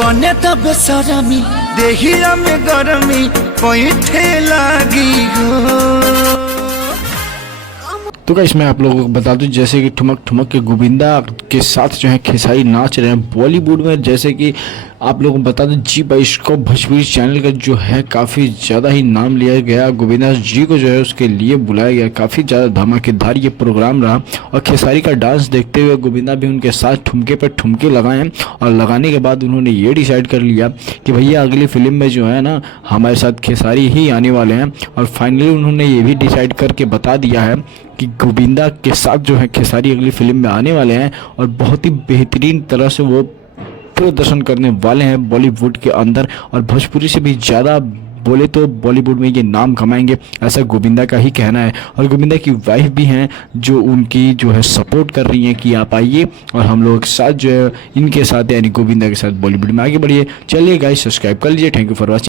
बने तब बेसरमी देहिया में गरमी पैठे लागी हो। तो गाइस मैं आप लोगों को बता दूं, जैसे कि ठुमक ठुमक के गोविंदा के साथ जो है खेसारी नाच रहे हैं बॉलीवुड में। जैसे कि आप लोगों को बता दूं, जी बाइस्कोप भोजपुरी चैनल का जो है काफ़ी ज़्यादा ही नाम लिया गया। गोविंदा जी को जो है उसके लिए बुलाया गया। काफ़ी ज़्यादा धमाकेदार ये प्रोग्राम रहा और खेसारी का डांस देखते हुए गोविंदा भी उनके साथ ठुमके पर ठुमके लगाए। और लगाने के बाद उन्होंने ये डिसाइड कर लिया कि भैया अगली फिल्म में जो है ना हमारे साथ खेसारी ही आने वाले हैं। और फाइनली उन्होंने ये भी डिसाइड करके बता दिया है कि गोविंदा के साथ जो है खेसारी अगली फिल्म में आने वाले हैं और बहुत ही बेहतरीन तरह से वो प्रदर्शन करने वाले हैं बॉलीवुड के अंदर। और भोजपुरी से भी ज़्यादा बोले तो बॉलीवुड में ये नाम कमाएंगे, ऐसा गोविंदा का ही कहना है। और गोविंदा की वाइफ भी हैं जो उनकी जो है सपोर्ट कर रही हैं कि आप आइए और हम लोग के साथ जो है इनके साथ यानी गोविंदा के साथ बॉलीवुड में आगे बढ़िए। चलिए गाइस सब्सक्राइब कर लीजिए। Thank you for watching.